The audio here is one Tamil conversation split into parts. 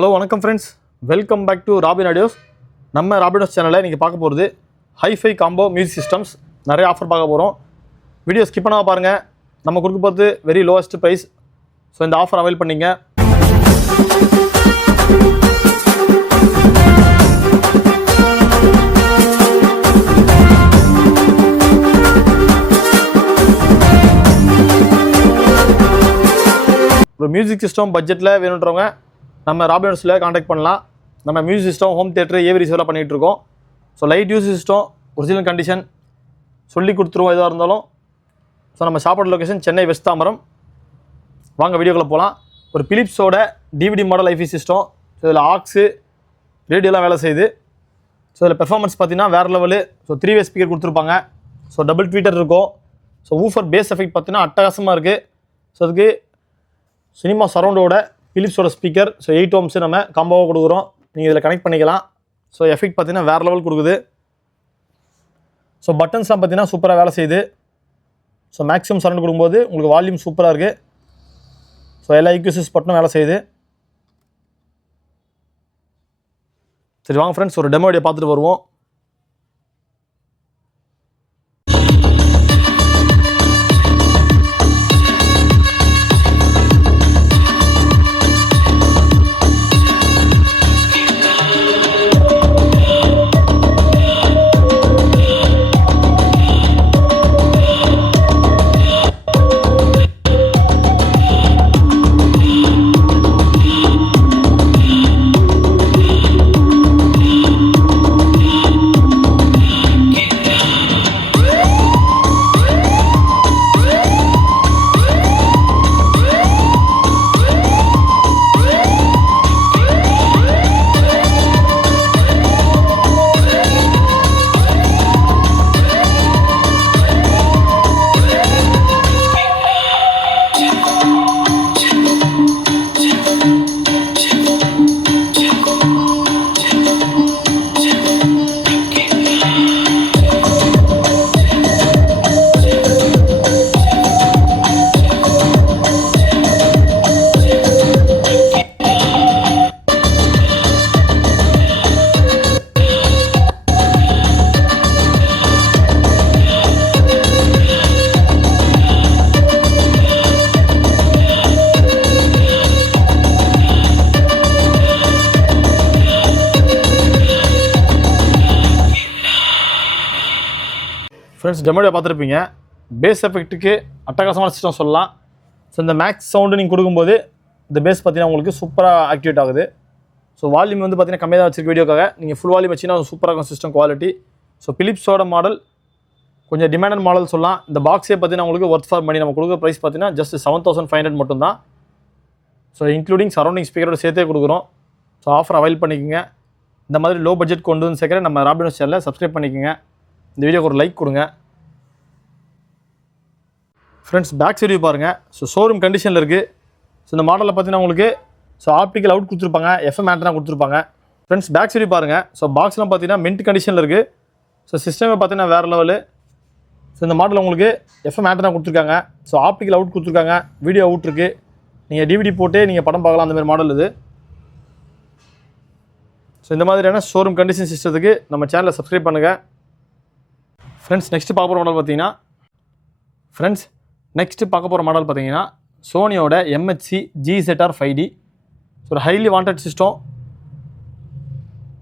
ஹலோ வணக்கம் friends, welcome back to Robin audios. நம்ம ராபினோஸ் சேனலில் நீங்கள் பார்க்க போகிறது ஹைஃபை காம்போ மியூசிக் சிஸ்டம்ஸ். நிறைய ஆஃபர் பார்க்க போகிறோம். வீடியோ ஸ்கிப் பண்ணாமல் பாருங்கள். நம்ம கொடுக்க போகிறது வெரி லோவஸ்ட் ப்ரைஸ். ஸோ இந்த ஆஃபர் அவைல் பண்ணிங்க. ஒரு மியூசிக் சிஸ்டம் பட்ஜெட்டில் வேணுன்றவங்க நம்ம ராபினோஸில் காண்டாக்ட் பண்ணலாம். நம்ம music system, home theatre, AV ரிசீவெலாம் பண்ணிகிட்ருக்கோம். So light use system, original condition சொல்லி கொடுத்துருவோம் எதாக இருந்தாலும். ஸோ நம்ம சாப்பாடு லொக்கேஷன் சென்னை வெஸ்ட் தாம்பரம். வாங்க வீடியோக்குள்ளே போகலாம். ஒரு பிலிப்ஸோட டிவிடி மாடல் ஐஃபி சிஸ்டம். ஸோ இதில் ஆக்ஸு ரேடியோலாம் வேலை செய்யுது. ஸோ இதில் பெர்ஃபார்மன்ஸ் பார்த்தீங்கன்னா வேறு லெவலு. ஸோ 3-வே ஸ்பீக்கர் கொடுத்துருப்பாங்க. ஸோ டபுள் ட்வீட்டர் இருக்கும். ஸோ ஊஃபர் பேஸ் எஃபெக்ட் பார்த்தீங்கன்னா அட்டகாசமாக இருக்குது. ஸோ அதுக்கு சினிமா சரௌண்டோட பிலிப்ஸோட ஸ்பீக்கர். ஸோ 8 ohms நம்ம காம்போவாக கொடுக்குறோம். நீங்கள் இதில் கனெக்ட் பண்ணிக்கலாம். ஸோ எஃபெக்ட் பார்த்தீங்கன்னா வேறு லெவல் கொடுக்குது. ஸோ பட்டன்ஸ்லாம் பார்த்தீங்கன்னா சூப்பராக வேலை செய்யுது. ஸோ மேக்ஸிமம் சரௌண்ட் கொடுக்கும்போது உங்களுக்கு வால்யூம் சூப்பராக இருக்குது. ஸோ எல்லா ஈக்யூசிஸ் பட்டனும் வேலை செய்யுது. சரி வாங்க ஃப்ரெண்ட்ஸ், ஒரு டெமோ வீடியோ பார்த்துட்டு வருவோம். ஃப்ரெண்ட்ஸ், டெமோடியா பார்த்துருப்பீங்க. பேஸ் எஃபெக்ட்டுக்கு அட்டகாசமான சிஸ்டம் சொல்லலாம். ஸோ இந்த மேக்ஸ் சவுண்டு நீங்கள் கொடுக்கும்போது இந்த பேஸ் பார்த்தீங்கன்னா உங்களுக்கு சூப்பராக ஆக்டிவேட் ஆகுது. ஸோ வால்யூம் வந்து பார்த்தீங்கன்னா கம்மியாக தான் வச்சிருக்க வீடியோக்காக. நீங்கள் ஃபுல் வால்யூம் வச்சிங்கன்னா சூப்பராக இருக்கும் சிஸ்டம் குவாலிட்டி. ஸோ பிலிப்ஸோட மாடல் கொஞ்சம் டிமாண்டட் மாடல் சொல்லலாம். இந்த பாக்ஸே பார்த்தீங்கன்னா உங்களுக்கு ஒர்த் ஃபார் மணி. நம்ம கொடுக்குற ப்ரைஸ் பார்த்தீங்கன்னா ஜஸ்ட் 7500 மட்டும்தான். ஸோ இன்க்ளூடிங் சரௌண்டிங் ஸ்பீக்கரோட சேர்த்தே கொடுக்குறோம். ஸோ ஆஃபர் அவைல் பண்ணிக்கோங்க. இந்த மாதிரி லோ பட்ஜெட் கொண்டு வந்து சேர்க்குற நம்ம ராபினோஸ் சேனலை சப்ஸ்கிரைப் பண்ணிக்கோங்க. இந்த வீடியோக்கு ஒரு லைக் கொடுங்க. ஃப்ரெண்ட்ஸ், பேக் சைடு பாருங்கள். ஸோ ஷோரூம் கண்டிஷனில் இருக்குது. ஸோ இந்த மாடலில் பார்த்தீங்கன்னா உங்களுக்கு ஆப்டிக்கல் அவுட் கொடுத்துருப்பாங்க, எஃப்எம் ஆண்டனா கொடுத்துருப்பாங்க. ஃப்ரெண்ட்ஸ், பேக் சைடு பாருங்கள். ஸோ பாக்ஸ்லாம் பார்த்தீங்கன்னா மின்ட் கண்டிஷனில் இருக்குது. ஸோ சிஸ்டமே பார்த்தீங்கன்னா வேறு லெவலு. ஸோ இந்த மாடலில் உங்களுக்கு எஃப்எம் ஆண்டனா கொடுத்துருக்காங்க. ஸோ ஆப்டிக்கல் அவுட் கொடுத்துருக்காங்க, வீடியோ அவுட் இருக்குது. நீங்கள் டிவிடி போட்டு நீங்கள் படம் பார்க்கலாம். அந்த மாதிரி மாடல் இது. ஸோ இந்த மாதிரியான ஷோரூம் கண்டிஷன் சிஸ்டத்துக்கு நம்ம சேனலை சப்ஸ்கிரைப் பண்ணுங்கள். ஃப்ரெண்ட்ஸ், நெக்ஸ்ட்டு பார்க்க போகிற மாடல் பார்த்தீங்கன்னா சோனியோட MHC GZR 5D. ஸோ ஒரு ஹைலி வாண்டட் சிஸ்டம்.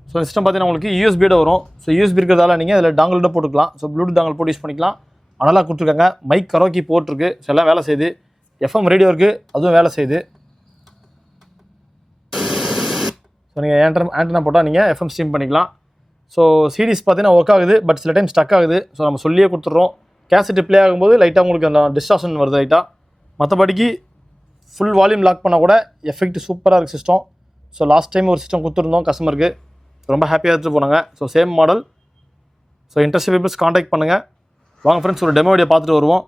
ஸோ இந்த சிஸ்டம் பார்த்தீங்கன்னா உங்களுக்கு யூஎஸ்பியோட வரும். ஸோ யூஎஸ்பி இருக்கிறதால நீங்கள் அதில் டாங்கலோட போட்டுக்கலாம். ஸோ ப்ளூடூத் டாங்கல் போட்டு யூஸ் பண்ணிக்கலாம். அனலாக கொடுத்துருக்காங்க. மைக் கரோக்கி போட்டிருக்கு. ஸோ எல்லாம் வேலை செய்யுது. எஃப்எம் ரேடியோ இருக்குது, அதுவும் வேலை செய்யுது. ஸோ நீங்கள் ஆண்டனா போட்டால் நீங்கள் எஃப்எம் ஸ்ட்ரீம் பண்ணிக்கலாம். ஸோ சீரிஸ் பார்த்தீங்கன்னா ஒர்க் ஆகுது, பட் சில டைம் ஸ்டக் ஆகுது. ஸோ நம்ம சொல்லியே கொடுத்துட்றோம். கேசட் ப்ளே ஆகும்போது லைட்டாக உங்களுக்கு அந்த டிஸ்டார்ஷன் வருது லைட்டாக. மற்றபடிக்கு ஃபுல் வால்யூம் லாக் பண்ணால் கூட எஃபெக்ட் சூப்பராக இருக்குது சிஸ்டம். ஸோ லாஸ்ட் டைம் ஒரு சிஸ்டம் கொடுத்துருந்தோம் கஸ்டமருக்கு, ரொம்ப ஹாப்பியாக எடுத்துகிட்டு போனாங்க. So same model. So interest peoples contact பண்ணுங்கள். வாங்க ஃப்ரெண்ட்ஸ், ஒரு டெமோ வீடியோ பார்த்துட்டு வருவோம்.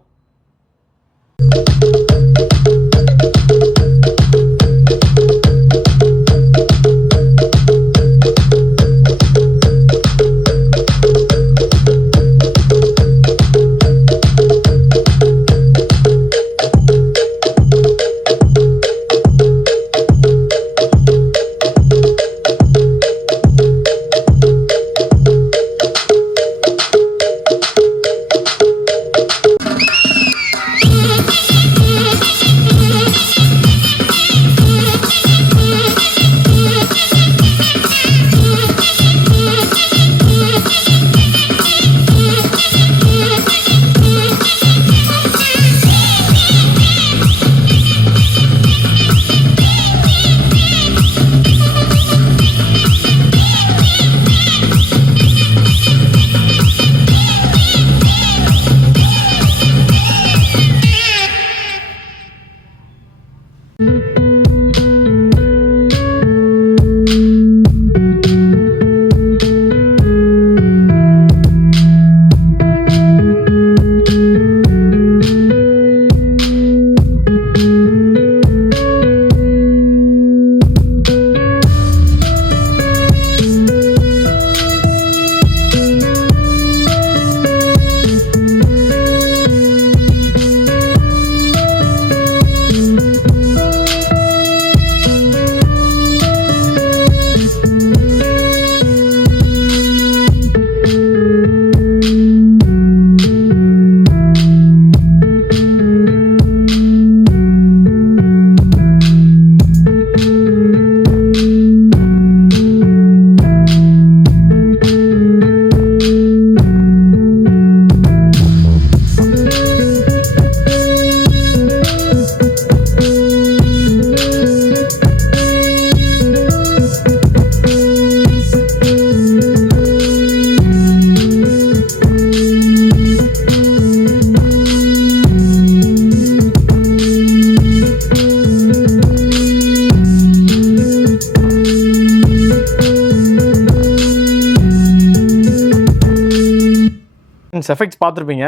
ஃப்ரெண்ட்ஸ் எஃபெக்ட்ஸ் பார்த்துருப்பீங்க.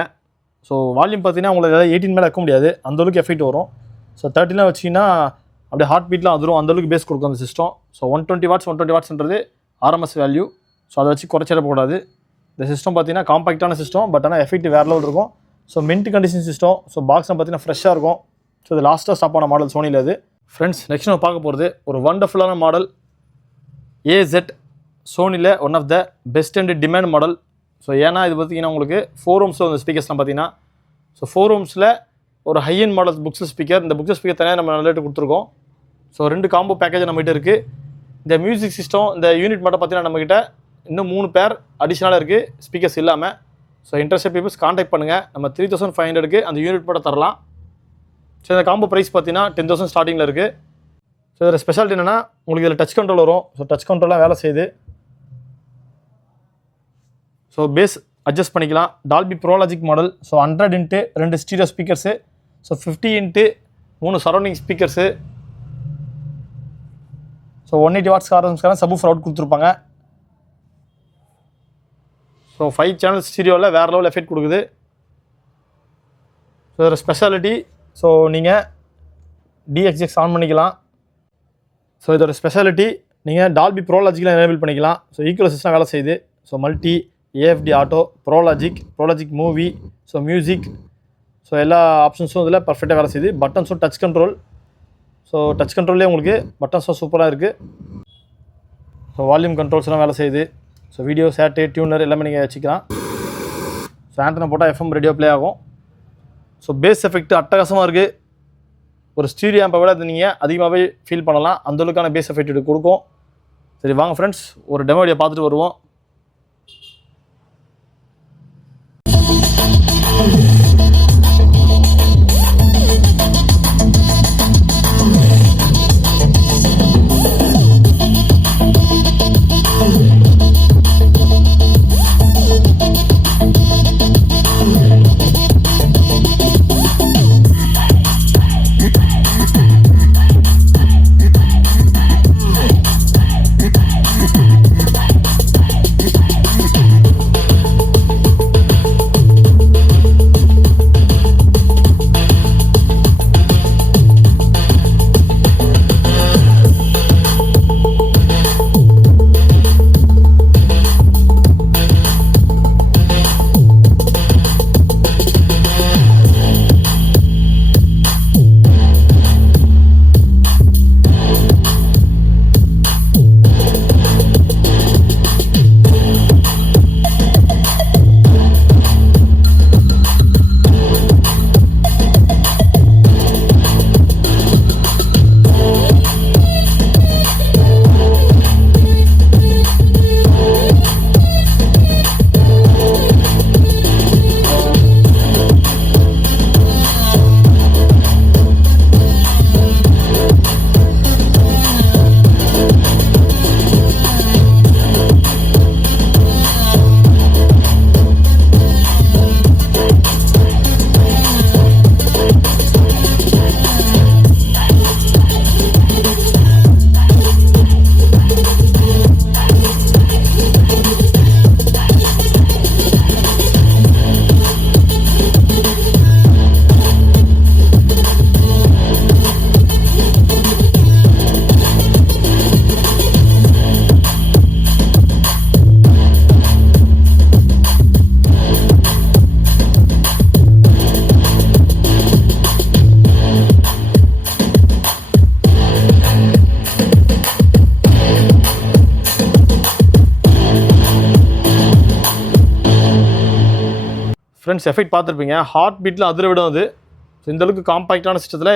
ஸோ வால்யூம் பார்த்தீங்கன்னா உங்களுக்கு 18 மேலே வைக்க முடியாது, அந்தளவுக்கு எஃபெக்ட் வரும். ஸோ 13 வச்சிங்கன்னா அப்படியே ஹார்ட் பீட்லாம் வந்துடும், அந்தளவுக்கு பேஸ் கொடுக்கும் அந்த சிஸ்டம். ஸோ 120 வாட்ஸ்ன்றது ஆர்எம்எஸ் வேல்யூ. ஸோ அதை வச்சு குறைச்சிடக்கூடாது. இந்த சிஸ்டம் பார்த்தீங்கன்னா காம்பாக்டான சிஸ்டம், பட் ஆனால் எஃபெக்ட் வேறு லெவல் இருக்கும். So mint condition system. So பாக்ஸை பார்த்தீங்கன்னா ஃப்ரெஷ்ஷாக இருக்கும். ஸோ இது லாஸ்ட்டாக ஸ்டாப் ஆன மாடல் சோனியில் அது. ஃப்ரெண்ட்ஸ் நெக்ஸ்ட் நம்ம பார்க்க போகிறது ஒரு வண்டர்ஃபுல்லான மாடல் AZ சோனியில் one of the best and demand model. So ஏன்னா இது பார்த்தீங்கன்னா உங்களுக்கு 4 ohmஸில் வந்து ஸ்பீக்கர்ஸ்லாம் பார்த்தீங்கன்னா, ஸோ 4 ohmஸில் ஒரு high and model books speaker. இந்த புக்ஸ் ஸ்பீக்கர் தனியாக நம்ம நல்ல ரேட்டு கொடுத்துருக்கோம். ஸோ 2 காம்போ பேக்கேஜ் நம்மகிட்ட இருக்குது. இந்த மியூசிக் சிஸ்டம் இந்த யூனிட் மட்டும் பார்த்தீங்கன்னா நம்மகிட்ட இன்னும் 3 பேர் அடிஷ்னலாக இருக்குது ஸ்பீக்கர்ஸ் இல்லாமல். ஸோ இன்ட்ரெஸ்டட் பீப்புள்ஸ் காண்டாக்ட் பண்ணுங்கள். நம்ம 3500க்கு அந்த யூனிட் மட்டும் தரலாம். ஸோ இந்த காம்போ ப்ரைஸ் பார்த்தீங்கன்னா 10,000 ஸ்டார்டிங்கில் இருக்குது. ஸோ இதில் ஸ்பெஷாலிட்டி என்னென்னா உங்களுக்கு இதில் டச் கண்ட்ரோல் வரும். ஸோ டச் கண்ட்ரோலாம் வேலை செய்யுது. ஸோ பேஸ் அட்ஜஸ்ட் பண்ணிக்கலாம். Dolby Pro Logic model. So 100 into 2 stereo speakers. So 50 into 3 surrounding speakers. So 180 watts ஆர்எம்ஸ்க்கான சப்வூஃபர் அவுட் கொடுத்துருப்பாங்க. ஸோ 5 சேனல் ஸ்டீரியோவில் வேறு லெவல் எஃபெக்ட் கொடுக்குது. ஸோ இதோட ஸ்பெஷாலிட்டி, ஸோ நீங்கள் DXX ஆன் பண்ணிக்கலாம். ஸோ இதோட ஸ்பெஷாலிட்டி நீங்கள் டால்பி ப்ரோலாஜிக்கில் எனேபிள் பண்ணிக்கலாம். ஸோ ஈக்குவல் சிஸ்டம் வேலை செய்யுது. So multi, AFD auto, Pro Logic movie, so music, so எல்லா ஆப்ஷன்ஸும் இதில் பர்ஃபெக்டாக வேலை செய்யுது. பட்டன்ஸும் டச் கண்ட்ரோல். ஸோ டச் கண்ட்ரோல்லே உங்களுக்கு பட்டன்ஸும் சூப்பராக இருக்குது. ஸோ வால்யூம் கண்ட்ரோல்ஸ்லாம் வேலை செய்யுது. ஸோ வீடியோ, சேட்டு, டியூனர் எல்லாமே நீங்கள் வச்சுக்கலாம். ஸோ ஆண்டனா போட்டால் FM ரேடியோ ப்ளே ஆகும். ஸோ பேஸ் எஃபெக்ட் அட்டகாசமாக இருக்குது. ஒரு ஸ்டீரியோ ஆம்பை விட அது நீங்கள் அதிகமாகவே ஃபீல் பண்ணலாம். அந்தளவுக்கான பேஸ் எஃபெக்ட் இது கொடுக்கும். சரி வாங்க ஃப்ரெண்ட்ஸ் ஒரு டெமோ வீடியோ பார்த்துட்டு வருவோம். ஃப்ரெண்ட்ஸ் எஃபெக்ட் பார்த்துருப்பீங்க. ஹார்ட் பீட்டில் அதிர விடும் அது. ஸோ இந்தளவுக்கு காம்பாக்டான சிஸ்டத்தில்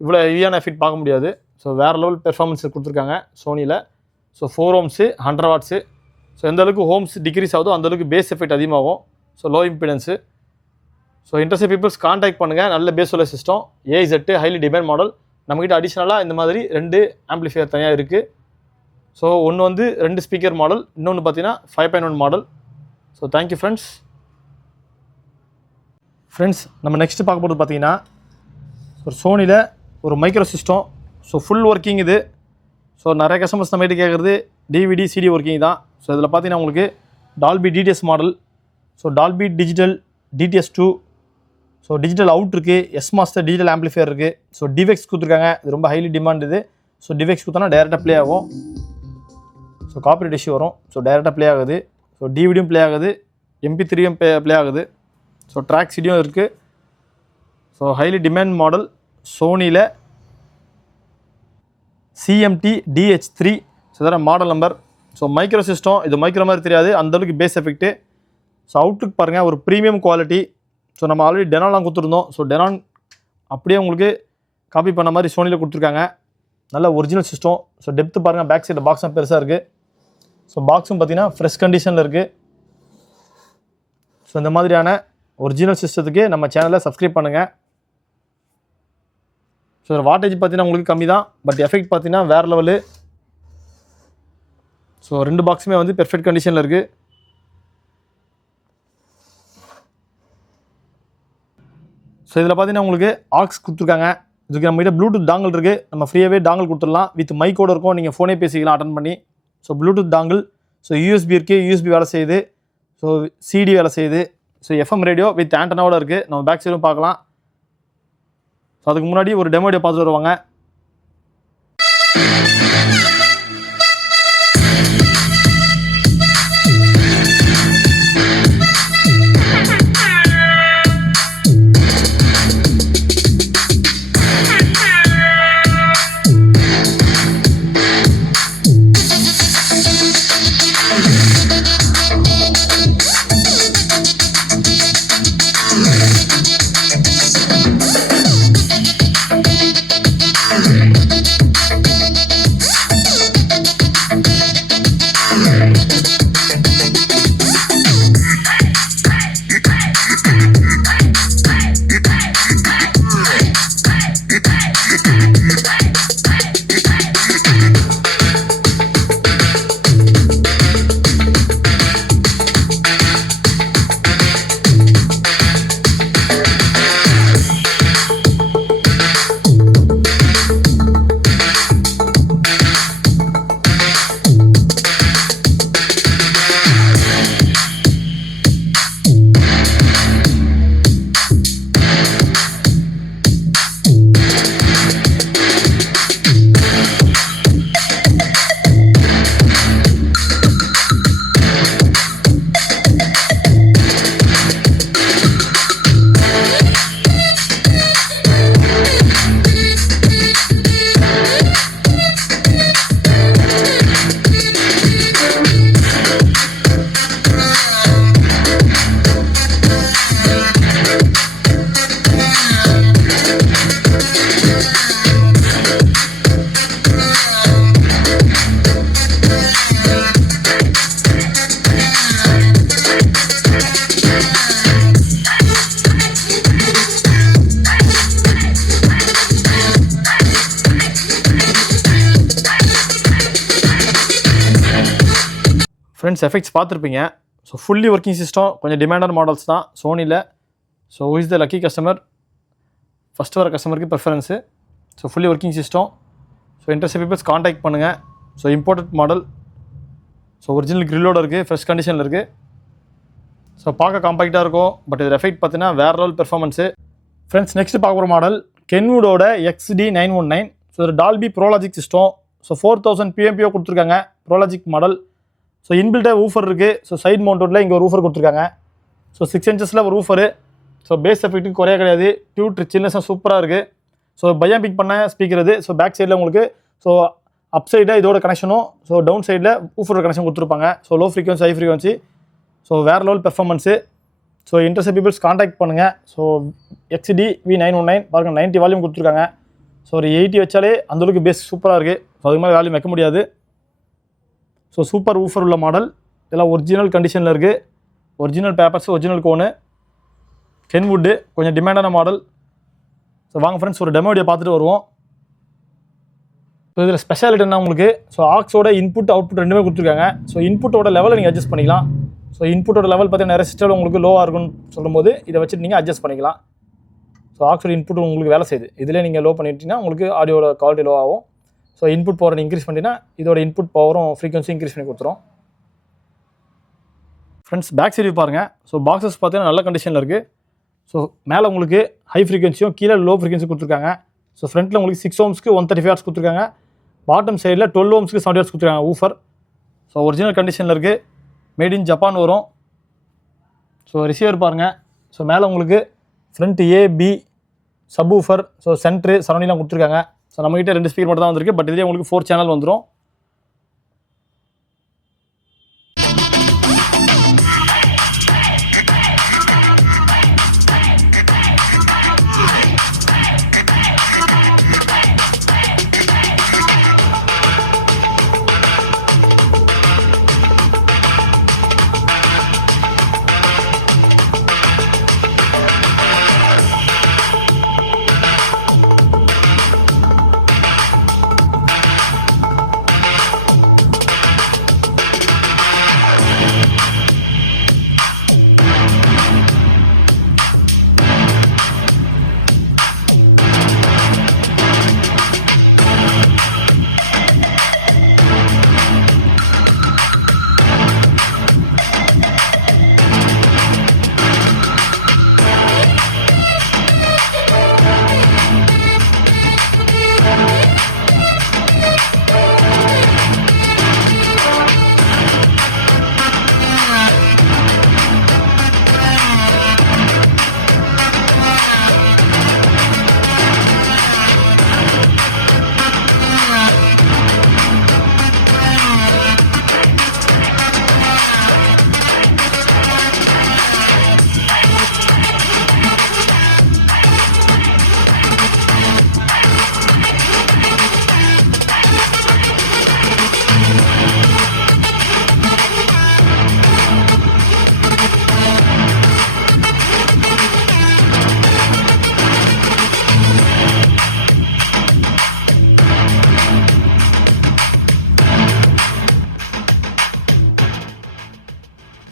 இவ்வளோ ஹெவியான எஃபெக்ட் பார்க்க முடியாது. ஸோ வேறு லெவல் பெர்ஃபார்மன்ஸ் கொடுத்துருக்காங்க சோனியில். So 4 ohms 100 watts. ஸோ எந்தளவுக்கு ஹோம்ஸ் டிக்ரீஸ் ஆகுதோ அந்தளவுக்கு பேஸ் எஃபெக்ட் அதிகமாகும். So low impedance. So interest peoples contact பண்ணுங்கள். நல்ல பேஸ் உள்ள system AZ highly demand model. நம்மகிட்ட அடிஷ்னலாக இந்த மாதிரி 2 ஆம்பிளிஃபையர் தனியாக இருக்குது. ஸோ ஒன்று வந்து 2 ஸ்பீக்கர் மாடல், இன்னொன்று பார்த்தீங்கன்னா 5.1 மாடல். So thank you friends. நம்ம நெக்ஸ்ட்டு பார்க்க போகிறது பார்த்தீங்கன்னா ஒரு சோனியில் ஒரு micro system. So full working இது. ஸோ நிறைய கஸ்டமர்ஸ் நம்மகிட்ட கேட்குறது DVD CD ஒர்க்கிங் தான். ஸோ இதில் பார்த்தீங்கன்னா உங்களுக்கு Dolby DTS model. So Dolby digital DTS2, so digital out இருக்குது, எஸ் மாஸ்டர் டிஜிட்டல் ஆம்பிளிஃபையர் இருக்குது. ஸோ டிவெக்ஸ் கொடுத்துருக்காங்க, இது ரொம்ப ஹைலி டிமாண்ட் இது. ஸோ டிவெக்ஸ் கொடுத்தோன்னா டேரெக்டாக ப்ளே ஆகும். ஸோ காப்பிரைட் இஷ்யூ வரும். ஸோ டேரெக்டாக ப்ளே ஆகுது. ஸோ டிவிடியும் ப்ளே ஆகுது, MP3யும் ப்ளே ஆகுது. ஸோ ட்ராக் சிடியும் இருக்குது. ஸோ ஹைலி டிமாண்ட் மாடல் சோனியில் CMT DH3. ஸோ இதான் model number. So micro system, இது மைக்ரோ மாதிரி தெரியாது, அந்தளவுக்கு பேஸ் எஃபெக்ட்டு. ஸோ அவுட்லுக் பாருங்கள், ஒரு ப்ரீமியம் குவாலிட்டி. ஸோ நம்ம ஆல்ரெடி டெனான்லாம் கொடுத்துருந்தோம். ஸோ டெனான் அப்படியே உங்களுக்கு காப்பி பண்ண மாதிரி சோனியில் கொடுத்துருக்காங்க. நல்ல ஒரிஜினல் சிஸ்டம். ஸோ டெப்த்து பாருங்கள், பேக் சைடில் பாக்ஸும் பெருசாக இருக்குது. ஸோ பாக்ஸும் பார்த்தீங்கன்னா ஃப்ரெஷ் கண்டிஷனில் இருக்குது. ஸோ இந்த மாதிரியான ஒரிஜினல் சிஸ்டத்துக்கு நம்ம சேனலை சப்ஸ்கிரைப் பண்ணுங்கள். ஸோ வாட்டேஜ் பார்த்தீங்கன்னா உங்களுக்கு கம்மி தான், பட் எஃபெக்ட் பார்த்தீங்கன்னா வேறு லெவலு. ஸோ 2 பாக்ஸுமே வந்து பெர்ஃபெக்ட் கண்டிஷனில் இருக்குது. ஸோ இதில் பார்த்தீங்கன்னா உங்களுக்கு ஆக்ஸ் கொடுத்துருக்காங்க. இதுக்கு நம்மகிட்ட ப்ளூடூத் டாங்கிள் இருக்குது, நம்ம ஃப்ரீயாகவே டாங்கிள் கொடுத்துடலாம். வித் மைக்கோடு இருக்கும், நீங்கள் ஃபோனே பேசிக்கலாம் அட்டன் பண்ணி. So Bluetooth dongle. So USB இருக்குது, USB வேலை செய்யுது. ஸோ CD வேலை செய்யுது. ஸோ FM ரேடியோ வித் ஆண்டனாவோட இருக்குது. நம்ம பேக் சைடும் பார்க்கலாம். ஸோ அதுக்கு முன்னாடி ஒரு டெமோ வீடியோ பார்த்துட்டு வருவாங்க. ஃப்ரெண்ட்ஸ் எஃபெக்ட்ஸ் பார்த்துருப்பீங்க. ஸோ ஃபுல்லி ஒர்க்கிங் சிஸ்டம், கொஞ்சம் டிமாண்டான மாடல்ஸ் தான் சோனியில். So is the lucky customer, first வர கஸ்டமருக்கு preference. So fully working system. So interest peoples contact பண்ணுங்கள். So imported model. So original கிரில்லோடு இருக்குது, ஃப்ரெஷ் கண்டிஷனில் இருக்குது. ஸோ பார்க்க காம்பேக்டாக இருக்கும், பட் இது எஃபெக்ட் பார்த்தீங்கன்னா வேறு லெவல் பெர்ஃபார்மன்ஸு. ஃப்ரெண்ட்ஸ் நெக்ஸ்ட் பார்க்க போகிற மாடல் கென்வுடோட XD919. ஸோ இது Dolby Pro Logic system. So 4000 PMPO கொடுத்துருக்காங்க, ப்ரோலாஜிக் மாடல். ஸோ இன்பில்ட்டாக ஊஃபர் இருக்குது. ஸோ சைட் மவுண்டோட்டில் இங்கே ஒரு ஊஃபர் கொடுத்துருக்காங்க. ஸோ 6 inches ஒரு ஊஃபரு. ஸோ பேஸ் எஃபெக்ட்டுக்கு குறைய கிடையாது, டியூட் சின்னஸாக சூப்பராக இருக்குது. ஸோ பையா பிக் பண்ண ஸ்பீக்கர் இது. ஸோ பேக் சைடில் உங்களுக்கு ஸோ அப் சைடில் இதோட கனெக்ஷனும், ஸோ டவுன் சைடில் ஊஃபரோட கனெக்ஷன் கொடுத்துருப்பாங்க. So low frequency high frequency. So வேறு level performance. So interest peoples contact பண்ணுங்கள். ஸோ XD919 பாருங்கள், 90 வால்யூம் கொடுத்துருக்காங்க. ஸோ ஒரு 80 வச்சாலே அந்தளவுக்கு பேஸ் சூப்பராக இருக்குது. ஸோ அது மாதிரி வால்யூம் வைக்க முடியாது. ஸோ சூப்பர் ஊஃபர் உள்ள மாடல். இதெல்லாம் ஒரிஜினல் கண்டிஷனில் இருக்குது. ஒரிஜினல் பேப்பர்ஸ், ஒரிஜினல் கோனு, கென்வுட்டு, கொஞ்சம் டிமாண்டான மாடல். ஸோ வாங்க ஃப்ரெண்ட்ஸ் ஒரு டெமோ வீடியோ பார்த்துட்டு வருவோம். ஸோ இதில் ஸ்பெஷாலிட்டி என்ன உங்களுக்கு, ஸோ ஆக்ஸோட இன்புட் அவுட்புட் ரெண்டுமே கொடுத்துருக்காங்க. ஸோ இன்புட்டோட லெவலை நீங்கள் அட்ஜஸ்ட் பண்ணிக்கலாம். ஸோ இன்புட்டோட லெவல் பார்த்தீங்கன்னா ரெசிஸ்டர் உங்களுக்கு லோவாக இருக்குன்னு சொல்லும்போது இதை வச்சுட்டு நீங்கள் அட்ஜஸ்ட் பண்ணிக்கலாம். ஸோ ஆக்ஸோட இன்புட் உங்களுக்கு வேலை செய்யுது. இதிலே நீங்கள் லோ பண்ணிட்டீங்கன்னா உங்களுக்கு ஆடியோட குவாலிட்டி லோ ஆகும். ஸோ இன்புட் பவரை இன்க்ரீஸ் பண்ணிட்டீங்கன்னா இதோட இன்புட் பவரும் ஃப்ரீக்வன்சி இன்க்ரீஸ் பண்ணி கொடுத்துரும். ஃப்ரெண்ட்ஸ் பேக் சைடு பாருங்கள். ஸோ பாக்ஸஸ் பார்த்தீங்கன்னா நல்ல கண்டிஷனில் இருக்குது. ஸோ மேலே உங்களுக்கு ஹை ஃப்ரீக்வன்சியும் கீழே லோ ஃப்ரீக்வன்சி கொடுத்துருக்காங்க. ஸோ ஃப்ரண்ட்டில் உங்களுக்கு 6 ohmsக்கு 135 Hz கொடுத்துருக்காங்க. பாட்டம் சைடில் 12 ohmsக்கு 70 Hz கொடுத்துருக்காங்க ஊஃபர். ஸோ ஒரிஜினல் கண்டிஷனில் இருக்குது. மேட் இன் ஜப்பான் வரும். ஸோ ரிசீவர் பாருங்கள். ஸோ மேலே உங்களுக்கு front AB subwoofer, so centre சரௌண்டிங்லாம் கொடுத்துருக்காங்க. ஸோ நம்மகிட்ட 2 ஸ்பீக்கர் மட்டும் தான் வந்திருக்கு. பட் இதுலேயே உங்களுக்கு 4 சேனல் வந்துடும்.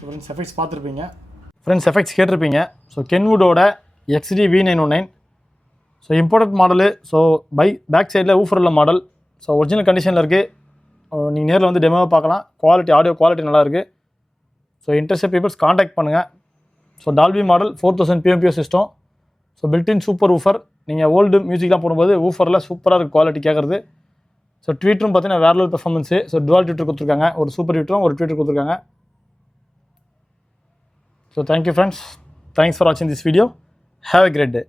ஃப்ரெண்ட்ஸ் எஃபெக்ட்ஸ் பார்த்துருப்பீங்க. ஃப்ரெண்ட்ஸ் எஃபெக்ட்ஸ் கேட்டிருப்பீங்க. ஸோ கென்வுட்டோட XD V919. So imported model. So back சைடில் ஊஃபர் உள்ள மாடல். ஸோ ஒரிஜினல் கண்டிஷனில் இருக்குது. நீங்கள் நேரில் வந்து டெமோவை பார்க்கலாம். குவாலிட்டி ஆடியோ குவாலிட்டி நல்லாயிருக்கு. ஸோ இன்ட்ரெஸ்டட் பீப்புள்ஸ் காண்டாக்ட் பண்ணுங்கள். So Dolby model 4000 PMPO system. So built in super woofer. நீங்கள் ஓல்டு மியூசிக்லாம் போடும்போது ஊஃபரில் சூப்பராக இருக்குது குவாலிட்டி கேட்குறது. ஸோ ட்வீட்டரும் பார்த்தீங்கன்னா வேற லெவல் பெர்ஃபார்மன்ஸு. ஸோ டுவால் ட்வீட்டர் கொடுத்துருக்காங்க. ஒரு சூப்பர் ட்வீட்டரும் ஒரு ட்வீட்டர் கொடுத்துருக்காங்க. So thank you friends. Thanks for watching this video. Have a great day.